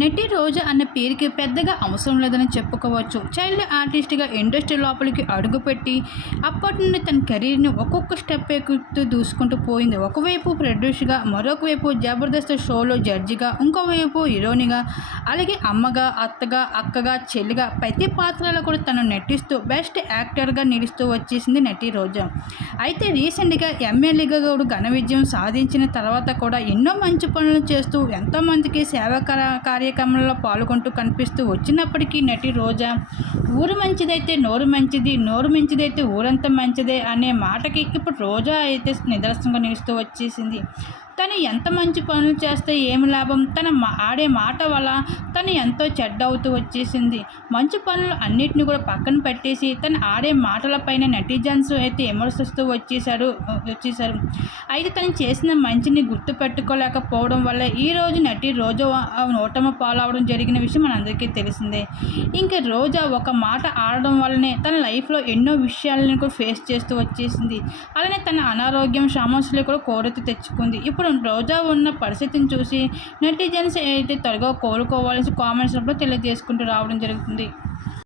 నెట్టి రోజా అన్న పేరుకి పెద్దగా అవసరం లేదని చెప్పుకోవచ్చు. చైల్డ్ ఆర్టిస్ట్గా ఇండస్ట్రీ లోపలికి అడుగుపెట్టి అప్పటి నుండి తన కెరీర్ని ఒక్కొక్క స్టెప్ ఎక్కుతూ దూసుకుంటూ పోయింది. ఒకవైపు ప్రొడ్యూసర్గా మరొకవైపు జబర్దస్త్ షోలో జడ్జిగా ఇంకోవైపు హీరోనిగా అలాగే అమ్మగా అత్తగా అక్కగా చెల్లిగా ప్రతి పాత్రలో కూడా తను నటిస్తూ బెస్ట్ యాక్టర్గా నిలుస్తూ వచ్చేసింది నటి రోజా. అయితే రీసెంట్గా ఎమ్మెల్యేగా కూడా ఘన విజయం సాధించిన తర్వాత కూడా ఎన్నో మంచి పనులు చేస్తూ ఎంతోమందికి సేవా కార్యక్రమంలో పాల్గొంటూ కనిపిస్తూ వచ్చినప్పటికీ నటి రోజా ఊరు మంచిదైతే నోరు మంచిది నోరు మంచిదైతే ఊరంతా మంచిదే అనే మాటకి ఇప్పుడు రోజా అయితే నిదర్శనంగా నిలుస్తూ వచ్చేసింది. తను ఎంత మంచి పనులు చేస్తే ఏమి లాభం? తన ఆడే మాట వల్ల తను ఎంతో చెడ్డ అవుతూ వచ్చేసింది. మంచి పనులు అన్నిటిని కూడా పక్కన పెట్టేసి తను ఆడే మాటలపైన నెటిజన్స్ అయితే విమర్శిస్తూ వచ్చేసారు వచ్చేసారు అయితే తను చేసిన మంచిని గుర్తు పెట్టుకోలేకపోవడం వల్ల ఈ రోజు నటి రోజా ఓటమి పాలవడం జరిగిన విషయం మనందరికీ తెలిసిందే. ఇంకా రోజా ఒక మాట ఆడడం వల్లనే తన లైఫ్లో ఎన్నో విషయాలను కూడా ఫేస్ చేస్తూ వచ్చేసింది. అలానే తన అనారోగ్యం సమస్యలు కూడా కోరెత్తి తెచ్చుకుంది. ఇప్పుడు ఇప్పుడు రోజా ఉన్న పరిస్థితిని చూసి నెటిజన్స్ అయితే త్వరగా కోలుకోవాల్సి కామెంట్స్లో తెలియజేసుకుంటూ రావడం జరుగుతుంది.